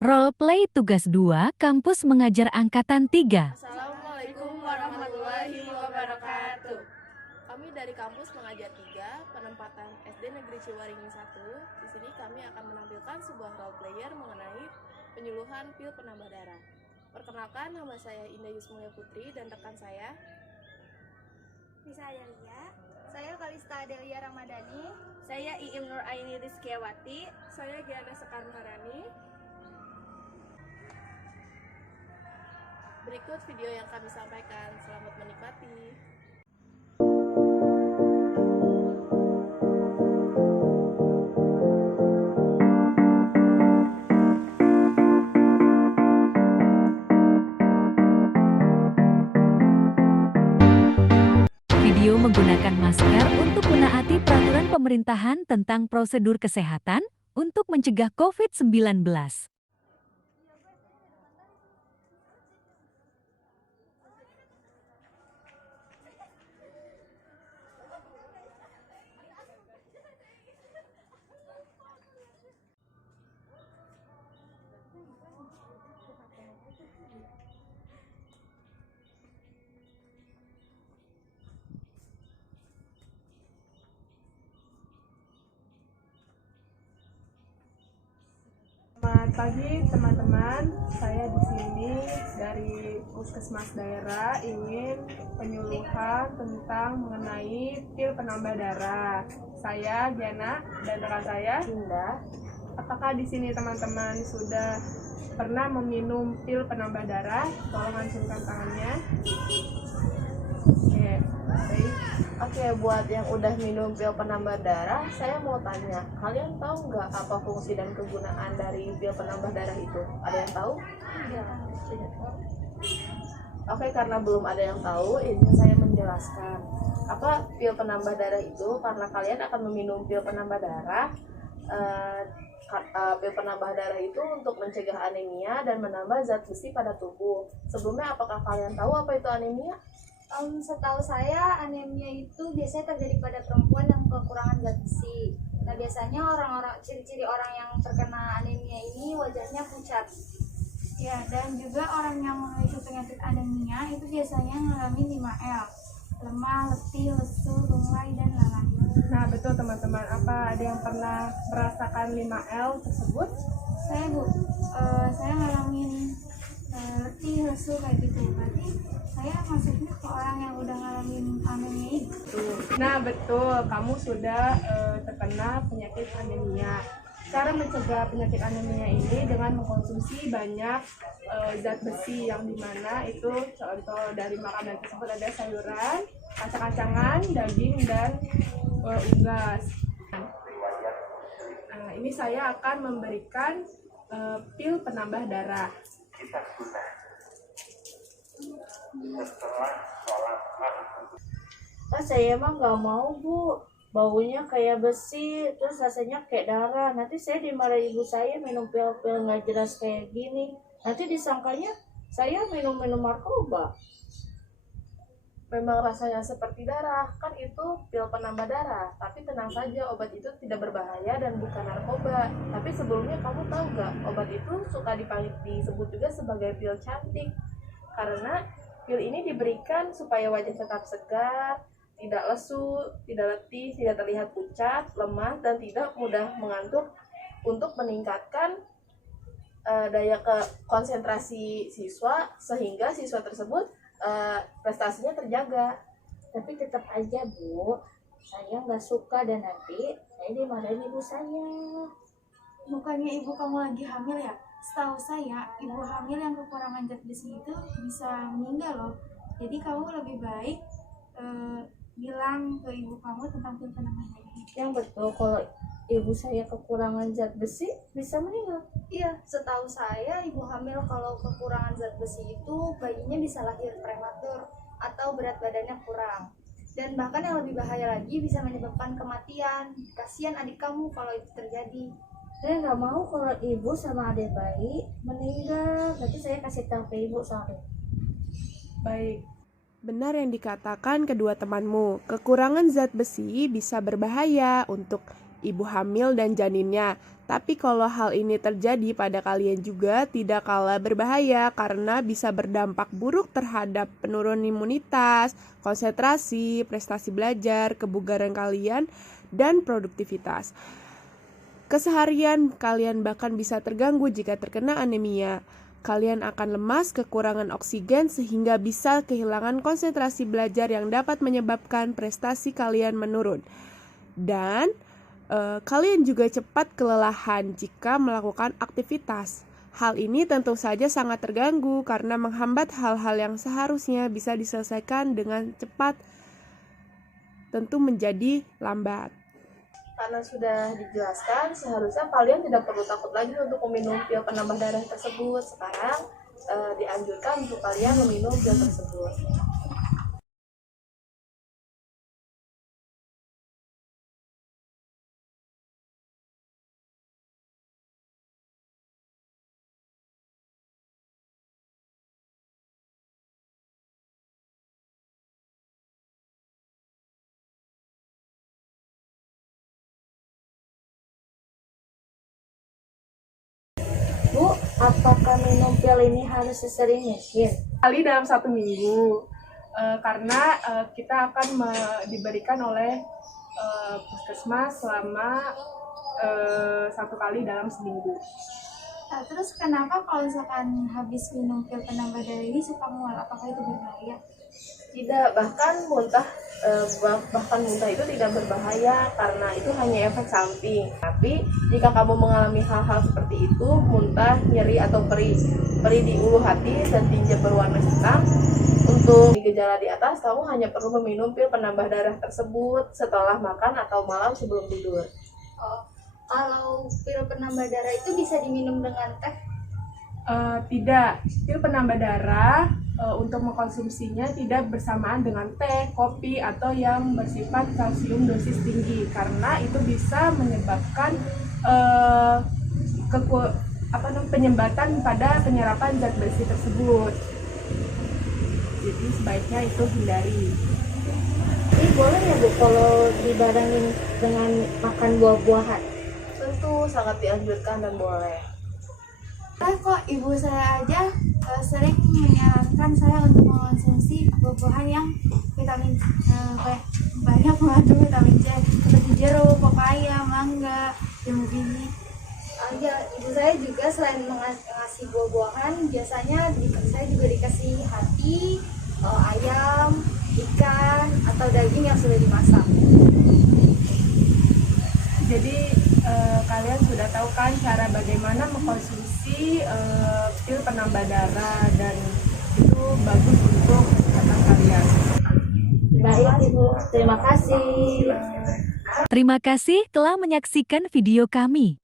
Roleplay tugas 2 Kampus Mengajar Angkatan 3. Assalamualaikum warahmatullahi wabarakatuh. Kami dari Kampus Mengajar 3, penempatan SD Negeri Ciwaringin 1. Di sini kami akan menampilkan sebuah role player mengenai penyuluhan pil penambah darah. Perkenalkan, nama saya Indah Yusmulia Putri dan rekan saya Bisa Adelia, saya Kalista Adelia Ramadhani, saya Iim Nur Aini Rizkiawati, saya Giana Sekar Maharani. Berikut video yang kami sampaikan. Selamat menikmati. Video menggunakan masker untuk menaati peraturan pemerintahan tentang prosedur kesehatan untuk mencegah COVID-19. Selamat pagi teman-teman, saya di sini dari Puskesmas Daerah ingin penyuluhan tentang mengenai pil penambah darah. Saya Giana dan rekan saya Indah. Apakah di sini teman-teman sudah pernah meminum pil penambah darah? Tolong acungkan tangannya. Oke, baik. Oke, buat yang udah minum pil penambah darah, saya mau tanya, kalian tahu nggak apa fungsi dan kegunaan dari pil penambah darah itu? Ada yang tahu? Iya. Oke, karena belum ada yang tahu, ini saya menjelaskan. Apa pil penambah darah itu? Karena kalian akan meminum pil penambah darah. Pil penambah darah itu untuk mencegah anemia dan menambah zat besi pada tubuh. Sebelumnya, apakah kalian tahu apa itu anemia? Setahu saya anemia itu biasanya terjadi pada perempuan yang kekurangan zat besi. Nah, biasanya ciri-ciri orang yang terkena anemia ini wajahnya pucat. Ya, dan juga orang yang memiliki penyakit anemia itu biasanya mengalami 5L. Lemah, letih, lesu, lunglai, dan lelah. Nah, betul teman-teman. Apa ada yang pernah merasakan 5L tersebut? Saya saya ngalamin letih, lesu kayak gitu. Berarti saya masuknya ke orang yang udah ngalamin anemia itu. Nah, betul. Kamu sudah terkena penyakit anemia. Cara mencegah penyakit anemia ini dengan mengkonsumsi banyak zat besi yang dimana itu contoh dari makanan tersebut ada sayuran, kacang-kacangan, daging, dan unggas. Nah, ini saya akan memberikan pil penambah darah. Saya emang nggak mau, Bu. Baunya kayak besi, terus rasanya kayak darah. Nanti saya dimarahin ibu saya minum pil-pil nggak jelas kayak gini. Nanti disangkanya saya minum-minum narkoba. Memang rasanya seperti darah, kan itu pil penambah darah. Tapi tenang saja, obat itu tidak berbahaya dan bukan narkoba. Tapi sebelumnya kamu tahu gak, obat itu suka disebut juga sebagai pil cantik. Karena pil ini diberikan supaya wajah tetap segar, tidak lesu, tidak letih, tidak terlihat pucat, lemah, dan tidak mudah mengantuk untuk meningkatkan daya konsentrasi siswa sehingga siswa tersebut prestasinya terjaga. Tapi tetap aja, Bu, saya nggak suka dan nanti saya dimarahin ibu saya. Bukannya ibu kamu lagi hamil ya? Setahu saya, ibu hamil yang kekurangan zat besi itu bisa meninggal loh. Jadi kamu lebih baik bilang ke ibu kamu tentang pil penambah darah. Yang betul, kalau ibu saya kekurangan zat besi bisa meninggal. Iya, setahu saya ibu hamil kalau kekurangan zat besi itu bayinya bisa lahir prematur atau berat badannya kurang. Dan bahkan yang lebih bahaya lagi bisa menyebabkan kematian. Kasihan adik kamu kalau itu terjadi. Saya nggak mau kalau ibu sama adik bayi meninggal. Berarti saya kasih tahu ke ibu soalnya. Baik. Benar yang dikatakan kedua temanmu, kekurangan zat besi bisa berbahaya untuk ibu hamil dan janinnya. Tapi kalau hal ini terjadi pada kalian juga tidak kalah berbahaya karena bisa berdampak buruk terhadap penurunan imunitas, konsentrasi, prestasi belajar, kebugaran kalian, dan produktivitas. Keseharian kalian bahkan bisa terganggu jika terkena anemia. Kalian akan lemas, kekurangan oksigen, sehingga bisa kehilangan konsentrasi belajar yang dapat menyebabkan prestasi kalian menurun. Dan kalian juga cepat kelelahan jika melakukan aktivitas. Hal ini tentu saja sangat terganggu karena menghambat hal-hal yang seharusnya bisa diselesaikan dengan cepat, tentu menjadi lambat. Karena sudah dijelaskan, seharusnya kalian tidak perlu takut lagi untuk meminum pil penambah darah tersebut. Sekarang dianjurkan untuk kalian meminum pil tersebut. Bu, apakah minum pil ini harus sesering mungkin? Kali dalam 1 minggu, karena kita akan diberikan oleh puskesmas selama 1 kali dalam seminggu. Nah, terus kenapa kalau misalkan habis minum pil penambah darah ini suka mual? Apakah itu berbahaya? Tidak, bahkan muntah itu tidak berbahaya karena itu hanya efek samping. Tapi jika kamu mengalami hal-hal seperti itu, muntah, nyeri atau perih di ulu hati dan tinja berwarna hitam, untuk gejala di atas kamu hanya perlu meminum pil penambah darah tersebut setelah makan atau malam sebelum tidur. Oh, kalau pil penambah darah itu bisa diminum dengan teh? Tidak, pil penambah darah untuk mengkonsumsinya tidak bersamaan dengan teh, kopi, atau yang bersifat kalsium dosis tinggi karena itu bisa menyebabkan penyumbatan pada penyerapan zat besi tersebut. Jadi sebaiknya itu hindari. Ini boleh ya Bu kalau dibarengin dengan makan buah-buahan? Tentu sangat dianjurkan dan boleh. Kok ibu saya aja sering menyarankan saya untuk mengonsumsi buah-buahan yang banyak mengandung vitamin C seperti jeruk, pepaya, mangga, jambu biji. Ibu saya juga selain mengasih buah-buahan, biasanya saya juga dikasih hati, ayam, ikan, atau daging yang sudah dimasak. Jadi kalian sudah tahu kan cara bagaimana mengkonsumsi pil penambah darah dan itu bagus untuk kesehatan kalian. Baik Ibu, terima kasih. Terima kasih telah menyaksikan video kami.